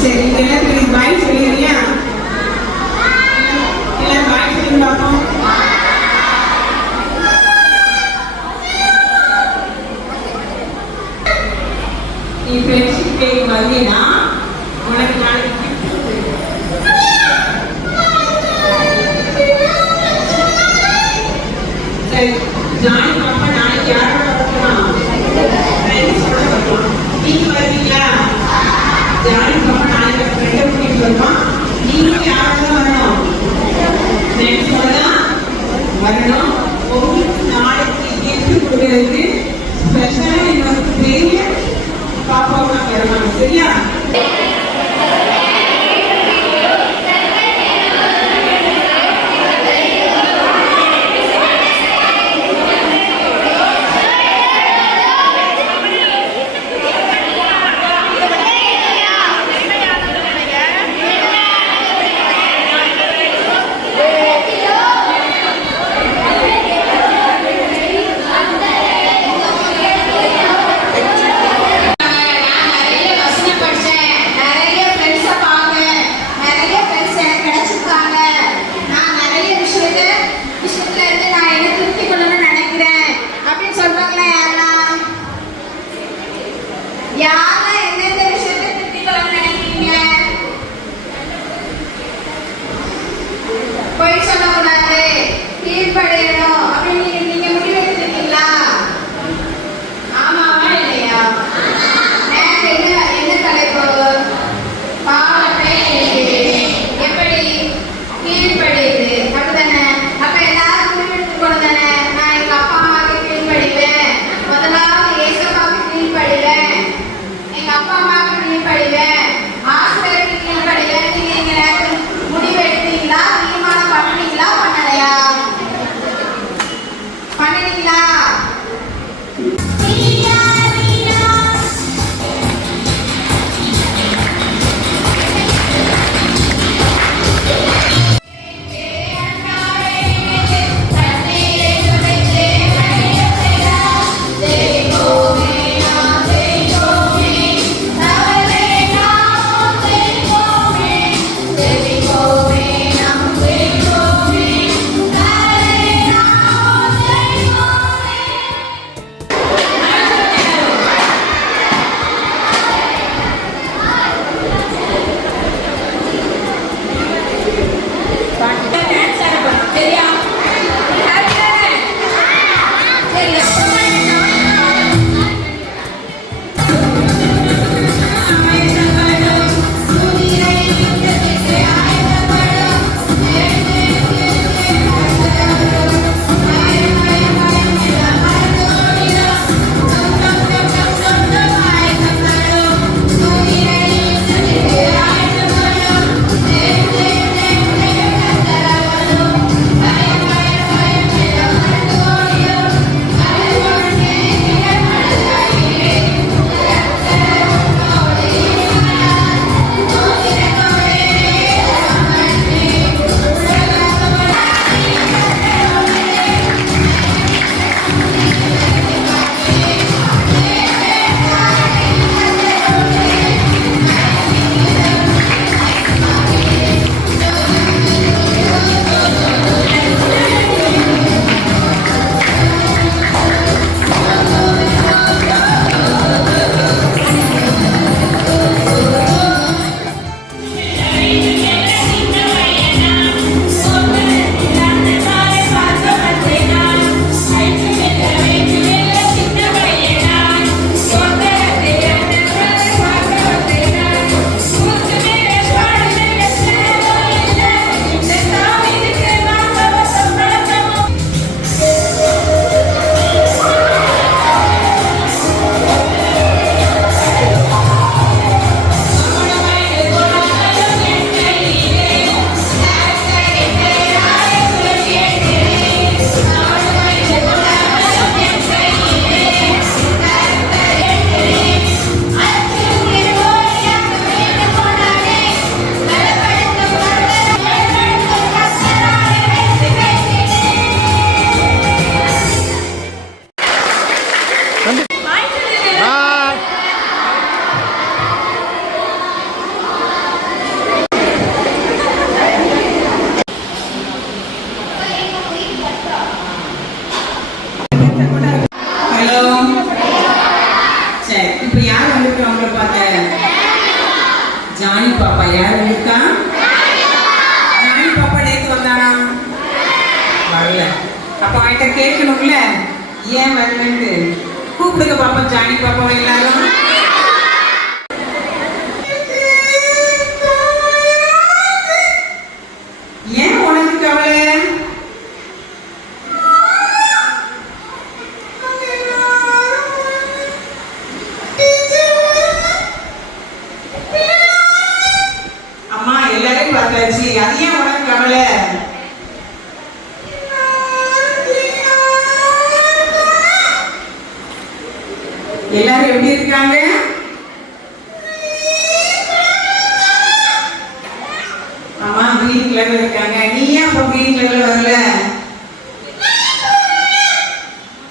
சரி, எல்லாத்துக்கும் பாய் சொல்லிடுறியா? எல்லாரும் பாய் சொல்லி பார்ப்போம். நீ ஃப்ரெண்ட்ஷிப் டே வந்தீங்கன்னா உனக்கு நாளைக்கு சரி, ஜானி பாப்பா நாளைக்கு யாரோட வரலாம்? ஃப்ரெண்ட்ஸோட வரலாம். நீங்க வருவீங்களா? ஜானி பாப்பா நாளைக்கு ஃப்ரெண்டை கூட்டிட்டு வருவான். நீங்களும் யாரோட வரணும்? ஃப்ரெண்ட்ஸோட தான் வரணும். உங்களுக்கு நாளைக்கு கிஃப்ட் கொடுக்கறதுக்கு ஸ்பெஷலாக இன்னொரு பெரிய பாப்பாவை வருவாங்க. சரியா? அப்போ அவன்கிட்ட கேட்கணும்ல ஏன் வரலன்னு. கூப்பிடுங்க பாப்போம் ஜானி பாப்பாவை எல்லாரும். ஏன் உனக்கு கவலை? அம்மா எல்லாரையும் பார்த்தாச்சு, அது ஏன் உனக்கு கவலை? எல்லாரும் எப்படி இருக்காங்க? ஆமா கிரீன் கலர்ல இருக்காங்க. நீ ஏன் அப்போ கிரீன் கலர்ல வரல?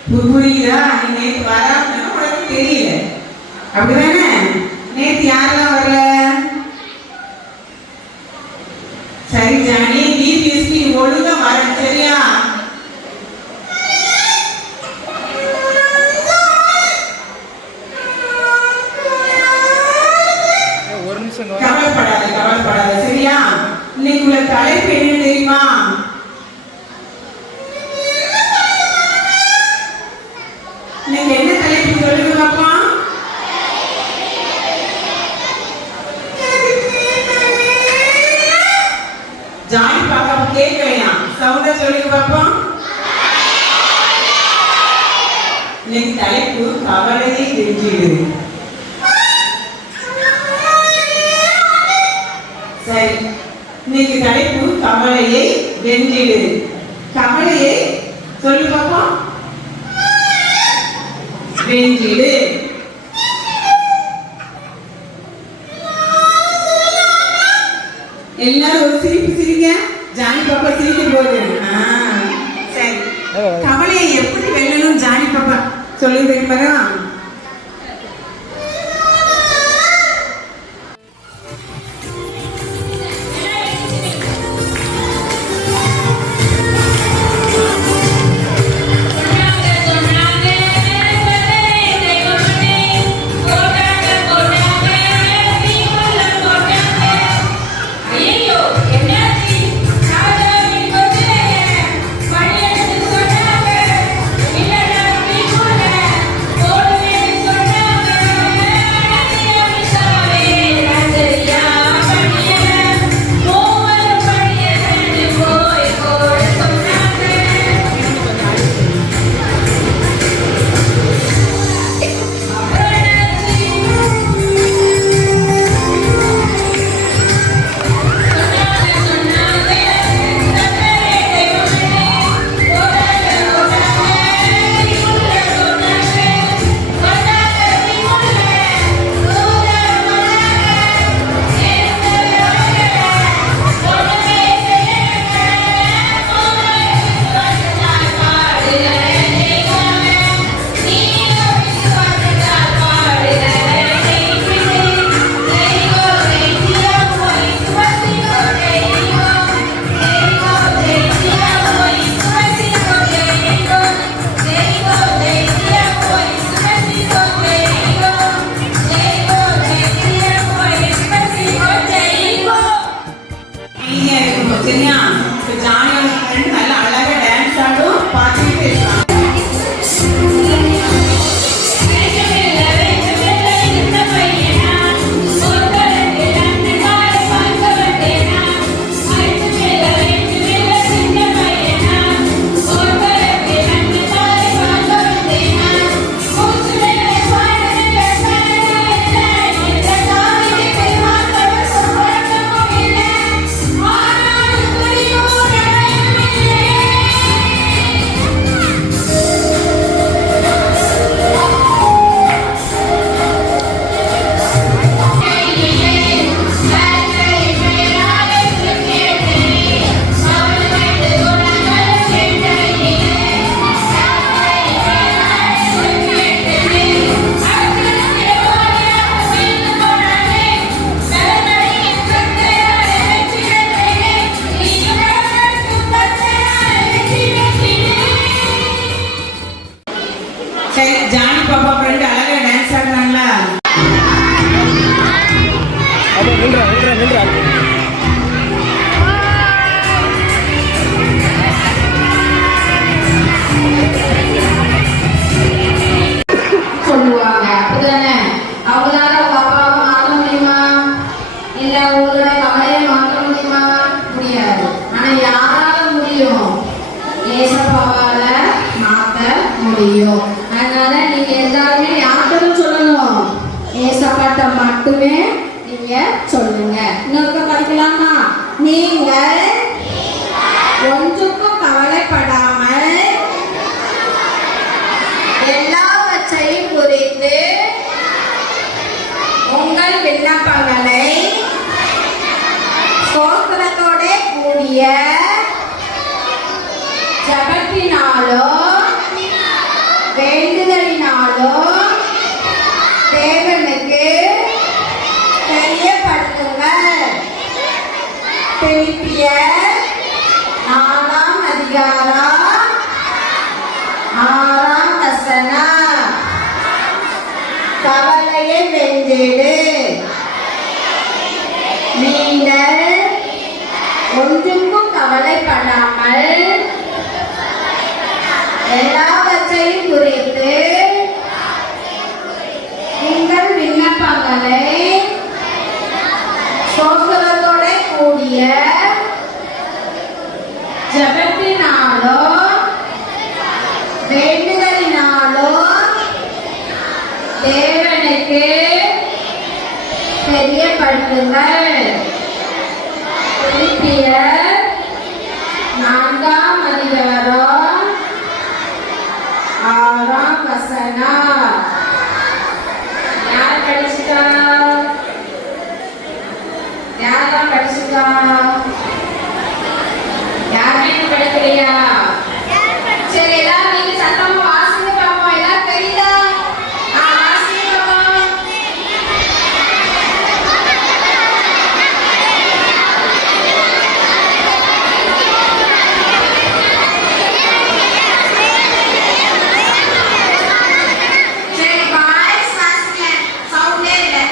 புரியுதா? நீ நேற்று வராம உனக்கு தெரியல, அப்படிதானே? நேற்று யாரெல்லாம் வரல? சரி ஜானி, நீ பேசி ஒழுங்கா வர, சரியா? கவலைப்படாத கவலைப்படாத, சரியா? இன்னைக்கு உள்ள தலைப்பு என்ன தெரியுமா? இன்னைக்கு என்ன தலைப்பு சொல்லுங்க பாப்பா. ஜானி பாப்பா கேட்கலையா? சவுண்டா சொல்லுங்க பாப்பா. இன்னைக்கு தலைப்பு கவலையை வென்றிடு. சரி, இன்னைக்கு தலைப்பு கவலையை வென்றிடு. கவலையை சொல்லு பாப்பா. வென்றிடு. எல்லாரும் ஒரு சிரிப்பு சிரிங்க. ஜானி பாப்பா சிரிக்க போகுது. சரி, கவலையை எப்படி வெல்லணும் ஜானி பாப்பா சொல்லுங்க தெரியுமா? நீங்கள் ஒன்றுக்கும் கவலைப்படாமல் எல்லாவற்றையும் குறித்து உங்கள் விண்ணப்பங்களை ஸ்தோத்திரத்தோட கூடிய ஜெபத்தினாலோ வேண்டுதலினாலோ தேவனுக்கு தெரியப்படுத்துங்கள். பிலிப்பியர் 4ஆம் அதிகாரம் 6ஆம் வசனம். கவலையை வென்றிடு, நீங்கள் ஒன்றுக்கும் கவலைப்படாமல் எல்லாவற்றையும் குறித்து உங்கள் விண்ணப்பங்களை ஸ்தோத்திரத்தோட கூடிய ஜெபத்தினாலோ வேண்டுதலினாலோ தேவனுக்கு தெரியப்படுத்துங்கள். பிலிப்பியர் 4ஆம் அதிகாரம் 6ஆம் வசனம். யார் படிச்சுட்டா? யாரெல்லாம் படிச்சுட்டா? யாருமே படிக்கலையா? சரி, எல்லாரும் நீங்க சத்தமா வாசிங்க பாப்போம். எல்லாரும் தெரியுதா? வாசிங்க பாப்போம். சரி, பாய்ஸ் வாசிங்க. சவுண்டே இல்லை.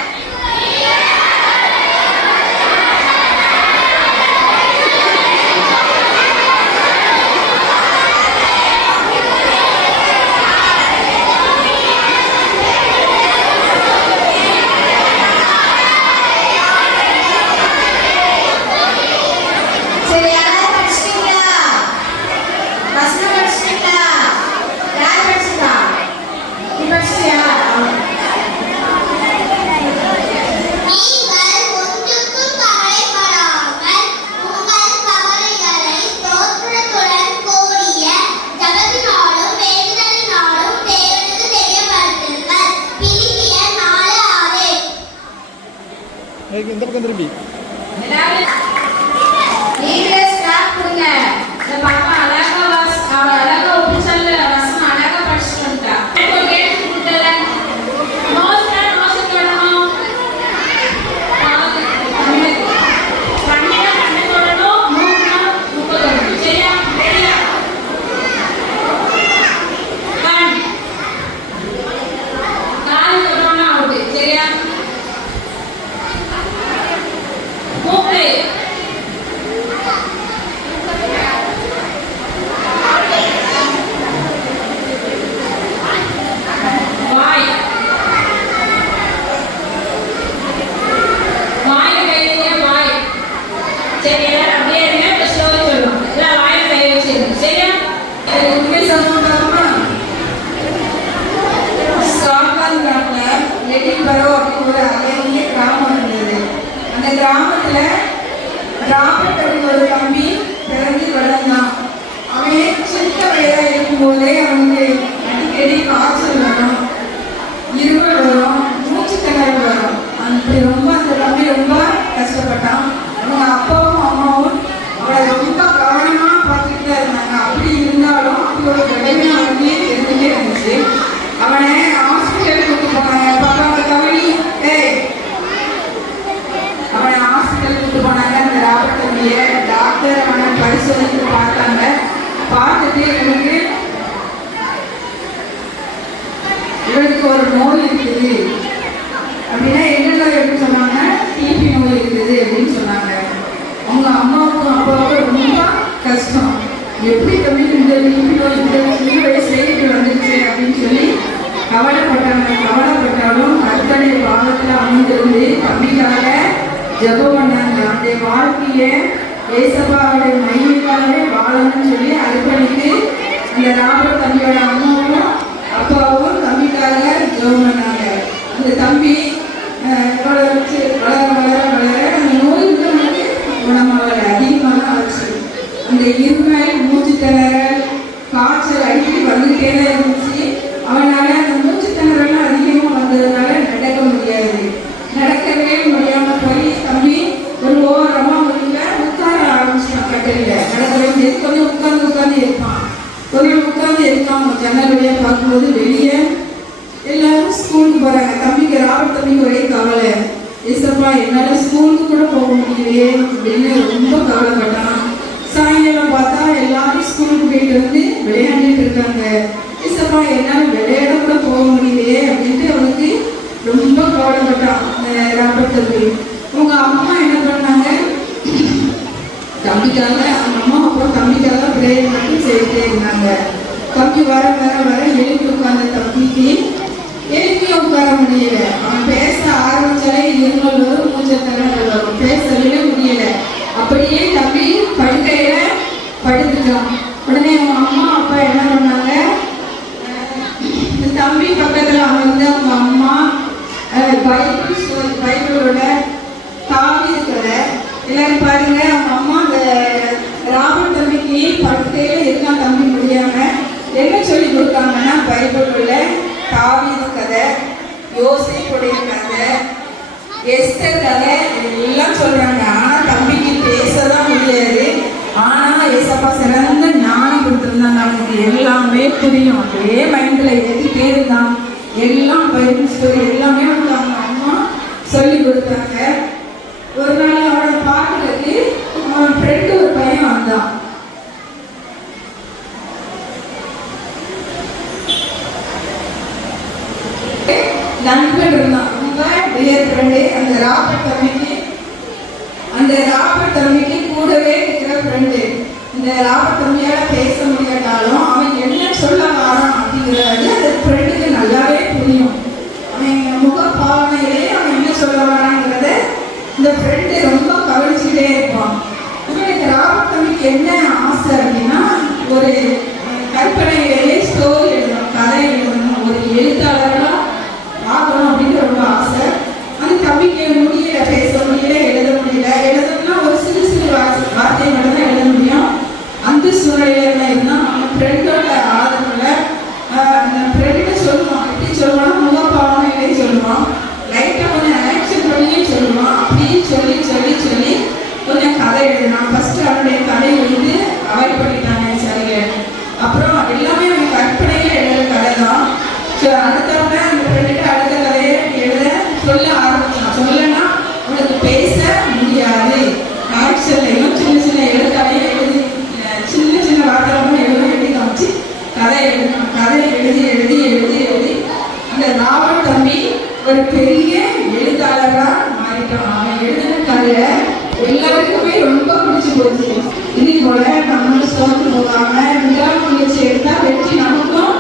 சரி, யாராவது படிச்சிட்டீங்களா? வசனம் படிச்சிட்டீங்களா? யார் படிச்சிட்டா? நீ படிச்சிட்டியா? நீங்கள் ஒன்றுக்கும் கவலைப்படாமல் உங்கள் கவலைகளை ஸ்தோத்திரத்துடன் கூடிய ஜெபத்தினாலும் வேண்டுதலினாலும் தேவனுக்கு தெரியப்படுத்துங்கள். பிலிப்பியர் 4:6. இந்த பக்கம் திரும்பி எல்லாரும் நீங்களே ஸ்டார்ட் கொடுங்க. இந்த பாப்பா அவ அழகா ஒப்பிச்சல்ல வசனம் அழகா படிச்சுட்டு வந்துட்டா. இப்போ கேட்டு கொடுத்தல நோஸ்டா நோஸ் தொடணும். கண்ணினா கண்ணு தொடணும். மூக்குனா மூக்கு தொடணும். சரியா? ரெடியா? கண் கால் தொடணும் அவுட். சரியா? மூக்கு வாய் வாய் கையில வாய். சரி, எல்லாரும் அப்படியே இருங்க. இப்ப ஸ்லோவா சொல்லுவோம். எல்லாம் வாயில கை வச்சிருங்க. சரியா? உண்மை சம்பவமா ஸ்காட்லாந்து எடின்பரோ அப்படின்னு ஒரு அழகிய கிராமம் இருந்தது. அந்த கிராமத்துல ராபர்ட் அப்படின்னு ஒரு தம்பி பிறந்து வளர்ந்தான். அவன் சின்ன வயதா இருக்கும்போதே அவனுக்கு அடிக்கடி காய்ச்சல் வரும், இருமல் வரும், மூச்சு திணறல் வரும். அந்த தம்பி ரொம்ப கஷ்டப்பட்டான். அவங்க அப்பாவும் அம்மாவும் அவளை ரொம்ப கவனமா பார்த்துட்டு தான் இருந்தாங்க. அப்படி இருந்தாலும் அவங்களோட கடமை அவனுக்கே தெரிஞ்சுட்டே இருந்துச்சு. அவனை ஹாஸ்பிட்டலுக்கு கூட்டு போனாங்க. பாப்பாவோட கவனி அவனை ஹாஸ்பிட்டலுக்கு கூட்டு போனாங்க. அந்த ராபர்ட் தம்பியை டாக்டர் அவனை பரிசோதித்து பார்த்தாங்க. பார்த்துட்டு இவனுக்கு ஒரு நோய் இருக்குது அப்படின்னா என்ன நோய் அப்படின்னு சொன்னாங்க? டிபி நோய் இருக்குது அப்படின்னு சொன்னாங்க. அவங்க அம்மாவுக்கும் அப்பாவுக்கும் ரொம்ப கஷ்டம். எப்படி தம்பி இந்த டிபி நோய் இந்த சின்ன வயசுலேயே இப்படி வந்துருச்சு அப்படின்னு சொல்லி கவலைப்பட்டாலும் கர்த்தருடைய பாதத்தில் அமர்ந்திருந்து தம்பிக்காக ஜெபம் பண்ணாங்க. அந்த வாழ்க்கையை ஏசப்பாவுடைய மகிமைக்காகவே வாழணும்னு சொல்லி அர்ப்பணித்து அந்த ராபர்ட் தம்பியோட அம்மாவும் அப்பாவும் தம்பிக்காக ஜெபம் பண்ணாங்க. அந்த தம்பி வளர அந்த நோய் குணமாகல. அவனால அந்த மூச்சு திணறலாம் அதிகமாக வந்ததுனால நடக்க முடியாது. நடக்கவே முடியாம போய் தம்பி ஒரு ஓரமா முடியல உட்கார ஆரம்பிச்சான். கட்டில நடக்கவே முடியாது. கொஞ்சம் உட்கார்ந்து இருப்பான். கொஞ்சம் உட்கார்ந்து இருக்கான். ஜன்னல் வழியா பார்க்கும்போது வெளியே எல்லாரும் ஸ்கூலுக்கு போறாங்க. தம்பிக்கு ராபர்ட் தம்பிக்கு ஒரே கவலை, ஏசப்பா என்னால ஸ்கூலுக்கு கூட போக முடியலையே அப்படின்னு ரொம்ப கவலைப்பட்டான். சாயங்காலம் பார்த்தா எல்லாரும் ஸ்கூலுக்கு போயிட்டு வந்து விளையாண்டுட்டு இருக்காங்க. ஏசப்பா என்னால விளையாட கூட போக முடியலையே அப்படின்ட்டு அவனுக்கு ரொம்ப கவலைப்பட்டான் ராபர்ட் தம்பி. உங்க அம்மா என்ன பண்ணாங்க, தம்பிக்காக அவங்க அம்மா அப்புறம் தம்பிக்காக பிரேயர் மட்டும் செய்துட்டே இருந்தாங்க. தம்பி வர வர வர எழுப்பி உட்கார்ந்த தம்பிக்கு எழுப்பியும் உட்கார முடியல. அவன் பேச ஆரம்பிச்சாலே இருமல் வரும், மூச்சல் திணறல் வரும், பேசவே முடியல. அப்படியே தம்பி படுக்கையில படுத்துட்டான். உடனே அவன் அம்மா அப்பா என்ன பண்ணாங்க, தம்பி பக்கத்துல அமர்ந்து அவங்க அம்மா பைபிளோட தாவீது கதை எல்லாரும் பாருங்க. அவங்க அம்மா அந்த ராபர்ட் தம்பிக்கு படுக்கையில இருக்கான் தம்பி முடியாம என்ன சொல்லி கொடுத்தாங்கன்னா, பைபிளோட தாவீது கதை, யோசேப்புடைய கதை, எஸ்தர் கதை எல்லாம் சொல்றாங்க. ஆனா தம்பிக்கு பேசதான் முடியாது. ஆனா ஏசப்பா சிறந்த ஞானம் கொடுத்திருந்தாங்க. அவனுக்கு எல்லாமே புரியும். அப்படியே மைண்ட்ல ஏற்றிட்டே இருந்தான். எல்லாம் பைபிள் ஸ்டோரி எல்லாமே வந்து அவங்க அம்மா சொல்லி கொடுத்தாங்க. ஒரு நாள் அவனை பார்க்கறதுக்கு அவன் ஃப்ரெண்டு ஒரு பையன் வந்தான். நண்பன் இருந்தான், ரொம்ப டியர் ஃப்ரெண்டு. அந்த ராபர்ட் தம்பிக்கு கூடவே இருக்கிற ஃப்ரெண்டு. இந்த ராபர்ட் தம்பியால பேச முடியாட்டாலும் அவன் என்ன சொல்ல வரான் அப்படிங்கிறது அந்த ஃப்ரெண்டுக்கு நல்லாவே புரியும். அவன் முகப்பாவனையிலே அவன் என்ன சொல்ல வராங்கிறத இந்த ஃப்ரெண்டு ரொம்ப கவனிச்சுக்கிட்டே இருப்பான். இவனுக்கு ராபர்ட் தம்பிக்கு என்ன ஆசை அப்படின்னா, ஒரு கற்பனையிலேயே ஸ்டோரி எழுதணும், கதை எழுதணும், ஒரு எழுத்தாளராக ஆகணும் அப்படின்னு ரொம்ப ஆசை. அது தம்பிக்கு முடியல, பேச முடியல, எழுத முடியல. எழுதணும்னா ஒரு சிறு சிறு வார்த்தை மட்டும் தான் எழுத முடியும். அந்த சூழ்நிலையில இருந்தால் நம்ம ஃப்ரெண்டோட ஆதரவுல அந்த ஃப்ரெண்டு சொல்லுவான். எப்படி சொல்லுவான்னா, முகப்பாவனையிலே சொல்லுவான், லைட்டாக கொஞ்சம் ஆக்ஷன் பண்ணியே சொல்லுவான். அப்படியே சொல்லி சொல்லி சொல்லி கொஞ்சம் கதை எழுதினான். ஃபர்ஸ்ட் அவனுடைய கதை எழுதி அவாய்ட் பண்ணிட்டாங்க சரிங்க. அப்புறம் எல்லாமே அவன் கற்பனையில எழுதுற கதை தான். அடுத்தவங்க அந்த ஃப்ரெண்டுட்டு அடுத்த கதையை எழுத சொல்ல ஆரம்பிச்சான். சொல்லனா உனக்கு பேச முடியாது, ஆக்ஷன்லையும் சின்ன சின்ன எழுத்தாலையும் எழுதி சின்ன சின்ன வார்த்தைகளும் எழுதி காமிச்சு கதை எழுதணும். கதை எழுதி எழுதி எழுதி எழுதி அந்த ராபர்ட் தம்பி ஒரு பெரிய எழுத்தாளராக மாறிட்டான். அவன் எழுதின கதையை எல்லாருக்குமே ரொம்ப பிடிச்சி போச்சு. இது போல நம்ம சோர்ந்து போகாம விடாமுயற்சி எடுத்தா வெற்றி நமக்கும்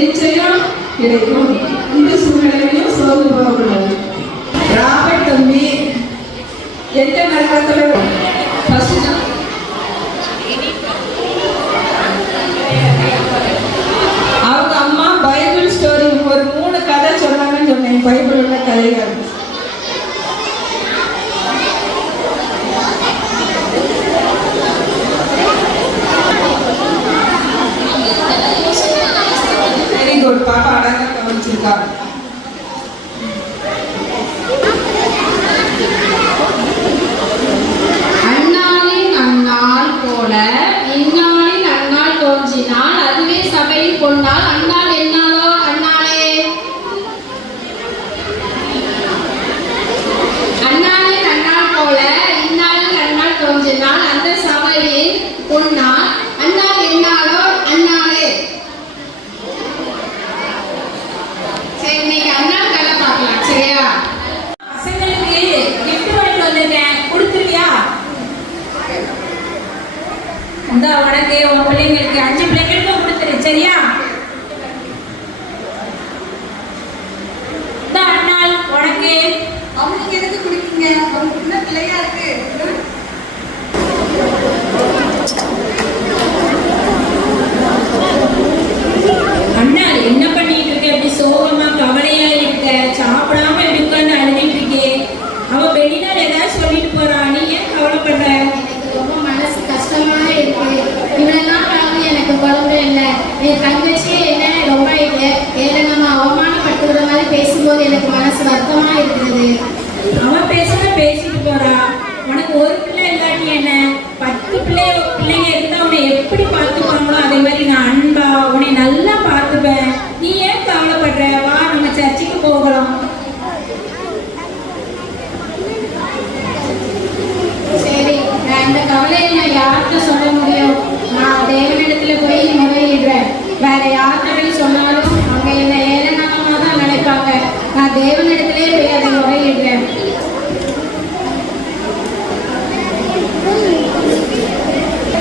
நிச்சயம் கிடைக்கும். இந்த சூழ்நிலையிலும் சோர்ந்து போகக்கூடாது. ராபர்ட் தம்பி எந்த நகரத்துல அவங்க அம்மா பைபிள் ஸ்டோரி ஒரு 3 கதை சொன்னாங்கன்னு சொன்னேன். பைபிள் உள்ள கதைகள் வெரி குட். பாப்பா அழகா கவனிச்சிருக்காங்க. அந்நாளின் அந்நாள் போல இந்நாளின் அந்நாள் தோன்றினால் அதுவே சபையில் கொண்டால் அந்நாள் என்னாலோ அந்நாளே. அந்நாளின் அந்நாள் போல இந்நாளின் அந்நாள் தோன்றினால் அந்த சபையில் கொண்டால் அந்நாள் என்னாலோ அந்நாளே. சரி, இன்னைக்கு அந்நாள் கதை பார்க்கலாம். சரியா? பசங்களுக்கு கிஃப்ட் வாங்கிட்டு வந்திருக்கேன், கொடுத்துருவியா? இந்த உனக்கு உன் பிள்ளைங்களுக்கு 5 பிள்ளைங்களுக்கும் கொடுத்துரு. சரியா? இந்த அண்ணாள் உனக்கு. அவனுக்கு எதுக்கு குடிக்கீங்க? அவனுக்கு என்ன பிள்ளையா இருக்கு? அண்ணாள் என்ன பண்ணிட்டு இருக்க? எப்படி சோகமா கவலையா இருக்க? சாப்பிடாம எப்படி உட்கார்ந்து அழுதிட்டு இருக்கே? அவ வெளிநாள் ஏதாவது சொல்லிட்டு போறா, நீ ஏன் கவலைப்படுற? ரொம்ப மனசு கஷ்டமா இருக்கு. இவ்வளவு நாள் ஆகுது எனக்கு குழந்தை இல்லை. என் தங்கச்சி என்ன ரொம்ப 7 பார்க்கும்போது எனக்கு மனசு வருத்தமா இருக்கிறது. அவன் பேசிட்டு போறா. உனக்கு ஒரு பிள்ளை இல்லாட்டி என்ன 10 பிள்ளைங்க இருந்தா உன்னை எப்படி பார்த்துப்பாங்களோ அதே மாதிரி நான் அன்பா உன்னை நல்லா பார்த்துப்பேன். நீ ஏன் கவலைப்படுற? வா நம்ம சர்ச்சுக்கு போகலாம். சரி, நான் இந்த கவலையை நான் யார்கிட்ட சொல்ல முடியும்? நான் தேவனிடத்துல போய் முறையிடுறேன். வேற யார்கிட்ட போய் சொன்னாலும் அவங்க என்ன ஏளனமா தான் நினைப்பாங்க. நான் தேவனிடத்திலே போய் அதை முறையிடுறேன்.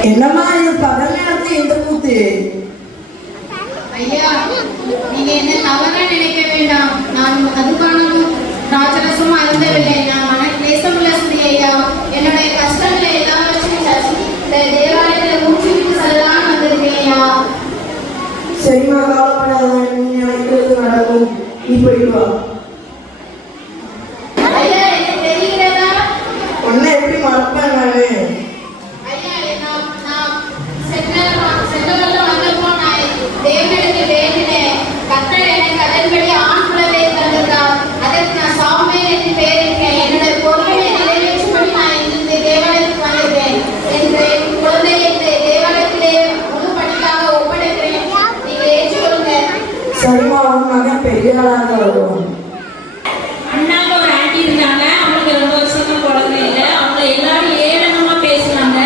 என்னம்மா இது பகல் நேரத்துல இந்த கூத்து? ஐயா, நீங்க என்ன தவறா நினைக்க வேண்டாம். நான் மதுபானமும் ராஜரசமும் அருந்தவில்லை. நான் மன நேசமுள்ள ஸ்திரீ ஐயா. என்னுடைய கஷ்டங்களை எல்லாவற்றையும் தேவாலயத்தில் ஊற்றிவிட்டு செல்லலாம்னு வந்திருக்கேன் ஐயா. சரிம்மா, கவலைப்படாத, நீ நினைக்கிறது நடக்கும். நீ போயிட்டு வா. ஐயா, எனக்கு தெரிகிறதா? உன்னை எப்படி மறப்பேன் நானு? ஐயா, நான் சென்றவர்கள் வந்தப்போ நான் தேவனிடத்தில் வேண்டினேன். கர்த்தர் எனக்கு அதன்படி ஆண் குழந்தையை தந்தார். அதற்கு நான் சாமுவேல் என்று பெயரிட்டேன். என்னுடைய பொறுமையை நிறைவேற்றும்படி நான் இந்த தேவாலயத்துக்கு வந்திருக்கேன். என் குழந்தையை தேவாலயத்திலே முழு பணிக்காக ஒப்படைக்கிறேன். நீங்க ஏற்றுக்கொள்ளுங்க. சரிம்மா, உன் மகன் பெரிய ஆளாக வருவான். அண்ணாங்க ஒரு ஆண்டி இருந்தாங்க. அவங்களுக்கு 2 வருஷமா குழந்தை இல்லை. அவங்க எல்லாரும் ஏளனமா பேசுனாங்க.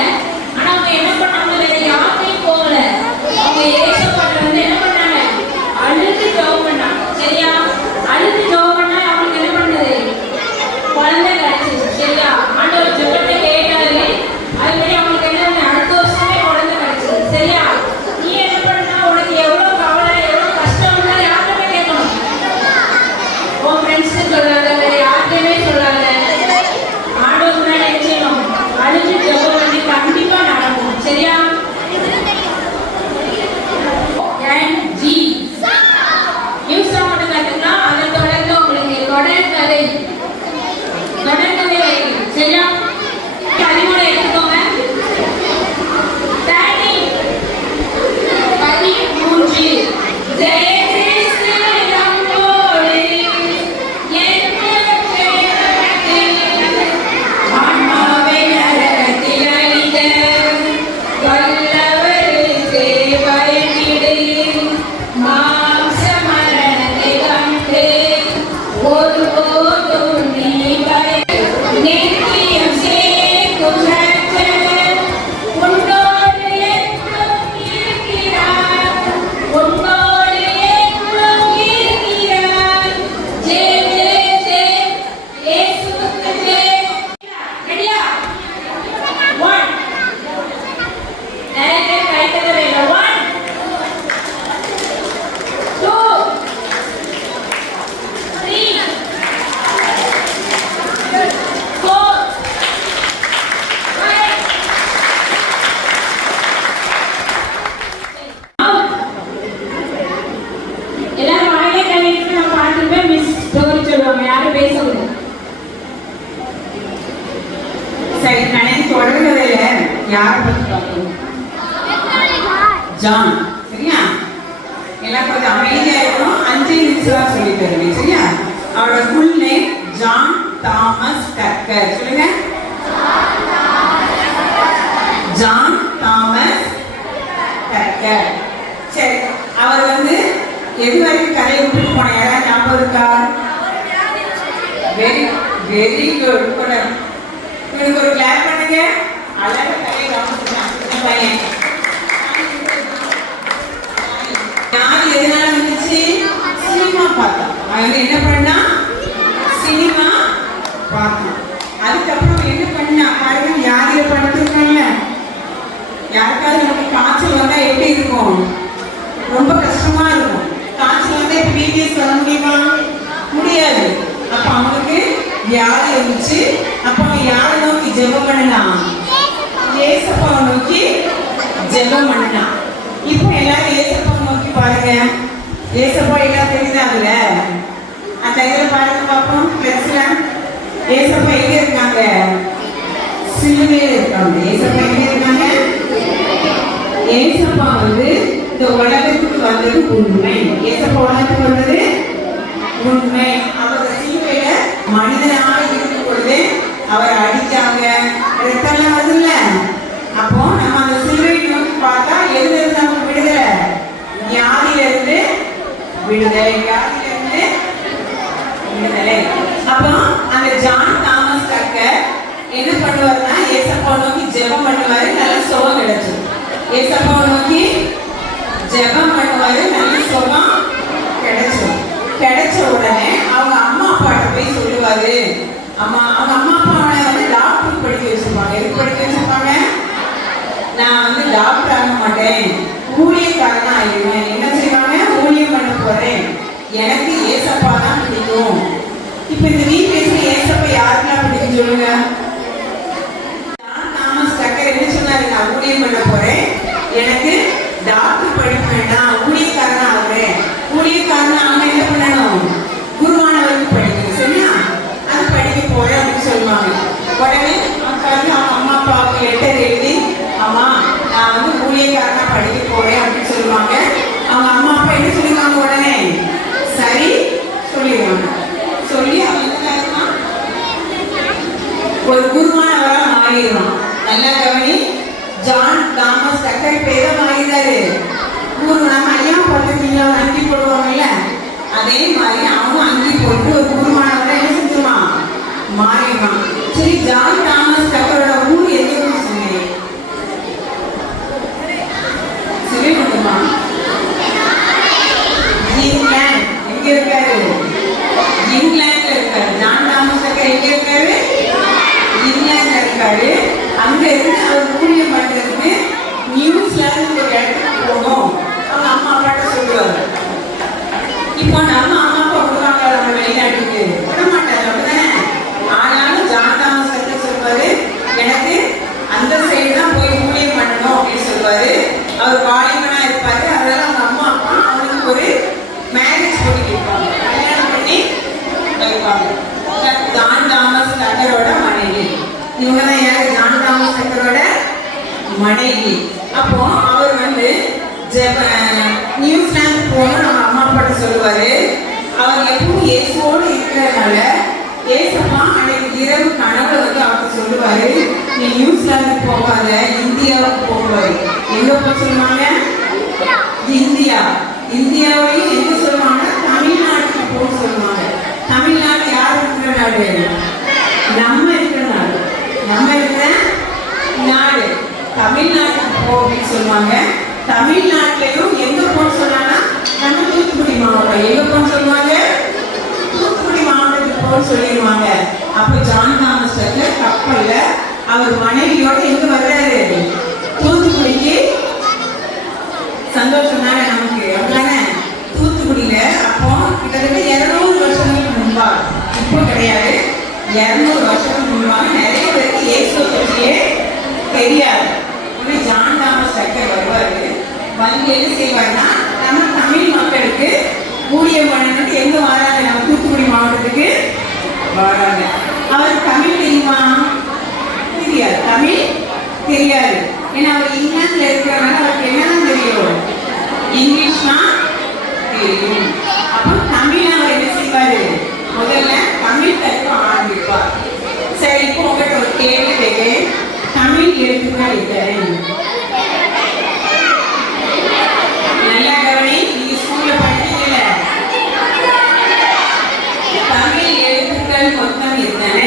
ஆனா அவங்க என்ன பண்ணாங்க? வேற யார்கிட்டையும் போகல. அவங்க ஏசப்பாட்ட வந்து என்ன பண்ணாங்க? அழுது ஜெபம் பண்ணாங்க. சரியா? அழுது ஜெபம் பண்ணா அவங்களுக்கு என்ன பண்ணுது? குழந்தை கிடைச்சிச்சு. சரியா? ஆண்டவர் ஜெபத்தை கேட்டாரு. அது மாதிரி அவங்களுக்கு என்ன அடுத்த வருஷமே குழந்தை கிடைச்சது. சரியா? நீ என்ன பண்ணா? உனக்கு எவ்வளவு கவலை எவ்வளவு கஷ்டம் இருந்தாலும் யார்கிட்ட கேட்கணும்? உன் ஃப்ரெண்ட்ஸ்க்கு சொல்லாத, வேற யார்கிட்டயுமே சொல்லாத. ஆண்டவர் முன்னாடி என்ன செய்யணும்? அழுது ஜெபம் பண்ணி கண்டிப்பா நடக்கும். சரியா? NG நியூ சாங் ஒன்று கற்றுக்கலாம். அதை தொடர்ந்து உங்களுக்கு தொடர்கதை வைக்கணும். சரியா? 13 எடுத்துக்கோங்க. 13 ஜெய கிறிஸ்து நம்மோடு ஆன்மாவை நரகத்தில் அழித்த வல்லவருக்கு பயனிடு. மாம்ச மரணத்தை கண்டு ஒருபோதும் நீ நித்தியம் சேர்க்கும் ரட்சகர் உன்னோடு என்றும் இருக்கிறார். உன்னோடு என்றும் இருக்கிறார். ஜெய ஜெய ஜெய இயேசுவுக்கு ஜெய. ரெடியா? 1 நிறைய பேர் கை தட்ட வேண்டாம். 1 2 3 4 5 எல்லாரும் வாயிலே கழிட்டு நான் பார்த்துப்பேன். மிஸ் ஸ்டோரி சொல்லுவாங்க. யாரும் பேசக்கூடாது. சரி, நான் தொடர்கதையில யாரை பத்தி பார்க்கணும்? ஜான். சரியா? எல்லாம் கொஞ்சம் அமைதியா இருக்கணும். 5 நிமிஷம் சொல்லி தருவேன். சரியா? அவரோட ஃபுல் நேம் ஜான் தாமஸ் டக்கர். சொல்லுங்க. ஜான் தாமஸ் டக்கர். சரி, அவர் வந்து எது வரைக்கும் கதையை விட்டுட்டு போன யாராவது ஞாபகம் இருக்கா? Very very good. இவருக்கு ஒரு கிளாப் பண்ணுங்க. அழகா கதையை கவனிச்சுட்டான் பையன். யார் எதனால வந்துச்சு? சினிமா பார்த்தான். அவன் வந்து என்ன பண்ணா? சினிமா பார்த்தான். அதுக்கப்புறம் என்ன பண்ணா பாருங்க. யார் இதை படுத்துருக்காங்க? யாருக்காவது நமக்கு காய்ச்சல் வந்தா எப்படி இருக்கும்? ரொம்ப கஷ்டமா இருக்கும். காய்ச்சல் வந்தா இப்ப பிபிஎஸ் வர முடியுமா? முடியாது. அப்ப அவங்களுக்கு வியாதி இருந்துச்சு. அப்ப அவன் யாரை நோக்கி ஜெபம் பண்ணலாம்? ஏசப்பாவை நோக்கி ஜெபம் பண்ணலாம். இப்போ எல்லாரும் ஏசப்பாவை நோக்கி பாருங்க. ஏசப்பா எல்லாம் தெரியுது. அதுல அந்த இதுல பாருங்க பார்ப்போம். பிளஸ்ல ஏசப்பா எங்க இருக்காங்க? சிலுவையில இருக்காங்க. ஏசப்பா எங்க இருக்காங்க? ஏசப்பா வந்து இந்த உலகத்துக்கு வந்தது உண்மை. ஏசப்பா உலகத்துக்கு வந்தது உண்மை. விடுதலை. அப்போ அந்த ஜான் தாமஸ் டக்கர் என்ன பண்ணுவாருன்னா ஏசப்பா நோக்கி ஜெபம் பண்ணுவாரு, நல்ல சுகம் கிடைச்சு. ஏசப்பா நோக்கி ஜெபம் பண்ணுவாரு, நல்ல சுகம் கிடைச்சோம். கிடைச்ச உடனே அவங்க அம்மா அப்பாட்ட போய் சொல்லுவாரு. அவங்க அம்மா அப்பா வந்து டாக்டர் படிக்க வச்சிருப்பாங்க. எதுக்கு படிக்க வச்சிருப்பாங்க? நான் வந்து டாக்டர் ஆக மாட்டேன், ஊழியக்காரனா ஆயிடுவேன். என்ன செய்வாங்க? ஊழியம் பண்ண போறேன், எனக்கு ஏசப்பா தான் பிடிக்கும். இப்ப இந்த வீட்டு ஏசப்பா யாருக்கெல்லாம் பிடிக்கும் சொல்லுங்க. தாமஸ் டக்கர் என்ன சொன்னாரு? நான் ஊழியம் பண்ண போறேன், எனக்கு டாக்டர் படிக்க வேண்டாம், ஊழியக்காரனா ஆகுறேன். ஊழியக்காரனா அவங்க என்ன பண்ணணும்? குருவானவருக்கு படிக்கணும். சரியா? அது படிக்க போறேன் அப்படின்னு சொல்லுவாங்க. உடனே அவங்க அம்மா அப்பாவுக்கு லெட்டர் எழுதி, அம்மா நான் வந்து ஊழியக்காரனா படிக்க போறேன் அப்படின்னு சொல்லுவாங்க. அவங்க அம்மா அப்பா என்ன சொல்லுவாங்க? உடனே சரி சொல்லிடுவாங்க. சொல்லி அவங்க ஒரு குருவானவரா மாறிடுவான். நல்லா கவனி, ஜான் தாமஸ் டக்கர் பேர மாறினாரு. குரு நம்ம ஐயா பார்த்துருக்கீங்களா? அங்கி போடுவாங்கல்ல, அதே மாதிரி அவனும் அங்கி போட்டு ஒரு குருவானவரை என்ன செஞ்சுருவான்? மாறிடுவான். சரி, ஜான் தாமஸ் டக்கரோட ஊர் எந்த ஊர் சொன்னேன்? சொல்லி கொடுமா. இங்கிலாந்து. எங்க இருக்காரு? இங்கிலாந்துல இருக்காரு. ஜான் தாமஸ் டக்கர் எங்க இருக்காரு? இங்கிலாந்துல இருக்காரு. அங்க இருந்து அவர் ஊழியம் பண்றதுக்கு நியூசிலாந்து ஒரு இடத்துக்கு போகணும். அவங்க அம்மா அப்பாட்ட சொல்லுவாரு. இப்போ நம்ம அம்மா அப்பா விடுவாங்க நம்ம வெளிநாட்டுக்கு? விட மாட்டாரு, அப்படிதானே? ஆனாலும் ஜான் தாமஸ் டக்கர் சொல்லுவாரு, எனக்கு அந்த சைடு தான் போய் ஊழியம் பண்ணணும் அப்படின்னு சொல்லுவாரு. அவர் வாலிபனா இருப்பாரு. அதனால அவங்க அம்மா அப்பா அவனுக்கு ஒரு மேரேஜ் பண்ணி வைப்பாங்க, கல்யாணம் பண்ணி வைப்பாங்க. ஜான் தாமஸ் டக்கரோட மனைவி இவங்க தான். யாரு? ஜான் தாமஸ் டக்கரோட மனைவி. அப்போ அவர் வந்து நியூசிலாந்து போகணும் நம்ம அம்மா அப்பாட்ட சொல்லுவாரு. அவர் எப்பவும் இயேசுவோடு இருக்கிறதுனால ஏசப்பா அன்னைக்கு இரவு கனவுல வந்து அவர் சொல்லுவாரு, நீ நியூசிலாந்து போகாத, இந்தியாவுக்கு போவாரு. எங்க போக சொல்லுவாங்க? இந்தியா. இந்தியாவையும் எங்க சொல்லுவாங்க? தமிழ்நாட்டுக்கு போக சொல்லுவாங்க. தமிழ்நாடு யார் இருக்கிற நாடு? நம்ம இருக்கிற நாடு. நம்ம இருக்கிற நாடு தமிழ்நாட்டுக்கு போ அப்படின்னு சொல்லுவாங்க. தமிழ்நாட்டிலையும் எங்க போன்னு சொன்னாங்கன்னா நம்ம தூத்துக்குடி மாவட்டம். எங்க போன்னு சொல்லுவாங்க? தூத்துக்குடி மாவட்டத்துக்கு போன்னு சொல்லிடுவாங்க. அப்போ ஜான் தாமஸ் டக்கர் கப்பல்ல அவர் மனைவியோட எங்க வர்றாரு? தூத்துக்குடிக்கு. சந்தோஷம் தானே நமக்கு, அப்படிதானே? தூத்துக்குடியில அப்போ கிட்டத்தட்ட 200 வருஷங்களுக்கு முன்பா, இப்போ கிடையாது, 200 வருஷத்துக்கு முன்பாக நிறைய பேருக்கு இயேசுவை பற்றியே தெரியாது. ஜான் தாமஸ் டக்கர் வருவாரு. வந்து என்ன செய்வாருன்னா நம்ம தமிழ் மக்களுக்கு ஊழியம் பண்ணணும்னு எங்க வராங்க? நம்ம தூத்துக்குடி மாவட்டத்துக்கு வராங்க. அவருக்கு தமிழ் தெரியுமா? தெரியாது. தமிழ் தெரியாது. ஏன்னா அவர் இங்கிலாந்துல இருக்கிறனால அவருக்கு என்னதான் தெரியும்? இங்கிலீஷ் தான் தெரியும். அப்போ தமிழ் அவர் என்ன செய்வாரு? முதல்ல தமிழ் கற்க ஆரம்பிப்பார். சரி, இப்போ உங்கள்கிட்ட ஒரு கேள்வி கேட்கிறேன். தமிழ் எழுத்துக்கள் எத்தனை? நல்லா கவனி, நீங்க ஸ்கூல்ல படிச்சீங்கல்ல, தமிழ் எழுத்துக்கள் மொத்தம் எத்தனை?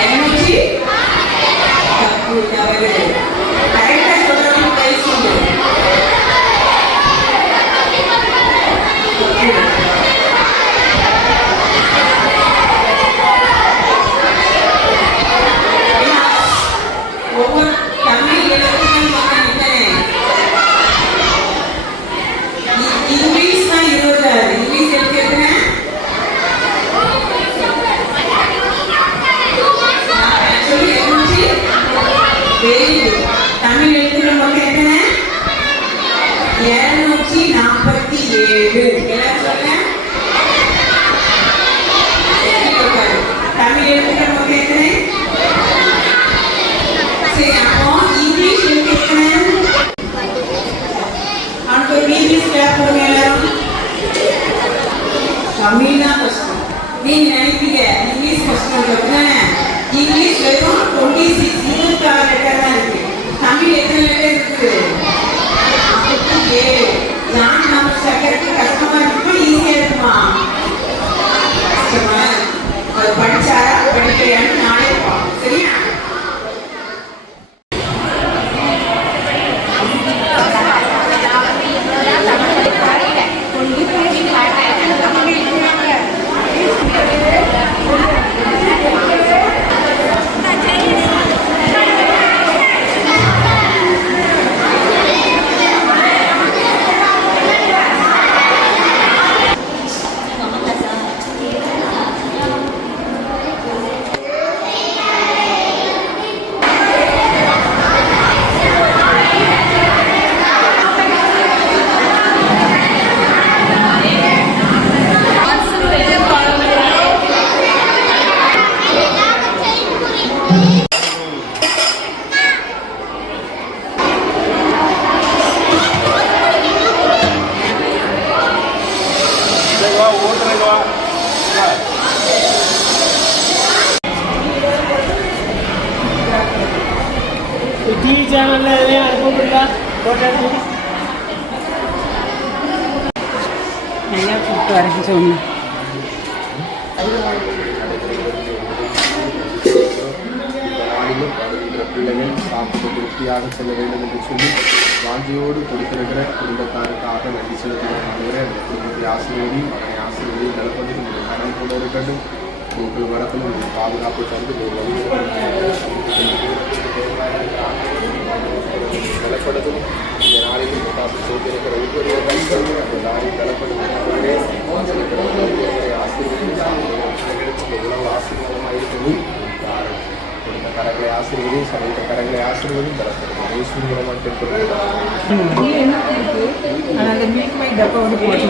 200. தப்பு, தவறு. கரெக்டா சொல்றவங்க கை சொல்லு. ஒவ்வொரு தமிழ் எழுத்துக்கள் மொத்தம் எத்தனை? இங்கிலீஷ் தான் 26. இங்கிலீஷ் எழுத்து எத்தனை? சொல்லி 200. Very good. தமிழ் எழுத்துக்கள் மொத்தம் எத்தனை? 247. எல்லாரும் சொல்லுங்க. தமிழ் எழுத்துக்கள் மொத்தம் எத்தனை? சரி, அப்போ இங்கிலீஷ் எழுத்து எத்தனை? அவனுக்கு ஒரு இங்கிலீஷ் கிளாஸ் கொடுங்க எல்லாரும். தமிழ் தான் கஷ்டம். நீங்க நினைப்பீங்க இங்கிலீஷ் கஷ்டம் இருக்குதானே? இங்கிலீஷ் வெறும் 26 லெட்டர் தான் இருக்கு. தமிழ் எத்தனை லெட்டர் இருக்குது? 57. ஜான் தாமஸ் டக்கருக்கு கஷ்டம் டிவி சேனல்ல எதையும் அனுப்ப நல்லா கூப்பிட்டு வரேன்னு சொன்னேன். நாளிலும் வருகின்ற பிள்ளைகள் சாப்பிட்டு திருப்தியாக செல்ல வேண்டும் என்று சொல்லி வாஞ்சியோடு கொடுத்திருக்கிற குடும்பத்தாருக்காக நன்றி செலுத்துகிறேன். அந்த குடும்பத்தை ஆசீர்வதியும் அவனை ஆசீர்வதியும் நலப்படும் உங்கள் கடன் கூட இருக்கட்டும். உங்கள் வரத்திலும் உங்கள் பாதுகாப்பு தந்து நலப்படுத்தும். இந்த நாளிலும் காசு செய்திருக்கிற ஒவ்வொரு அந்த நாளில் நலப்படுத்தும் ஆசீர்வதியும் உணவு ஆசீர்வாதமாக இருக்கணும். கொடுத்த கரங்களை ஆசீர்வதியும் சமைத்த கரங்களை ஆசீர்வதியும் தரப்படுது. அந்த மீட் மை டப்பா வந்து போட்டு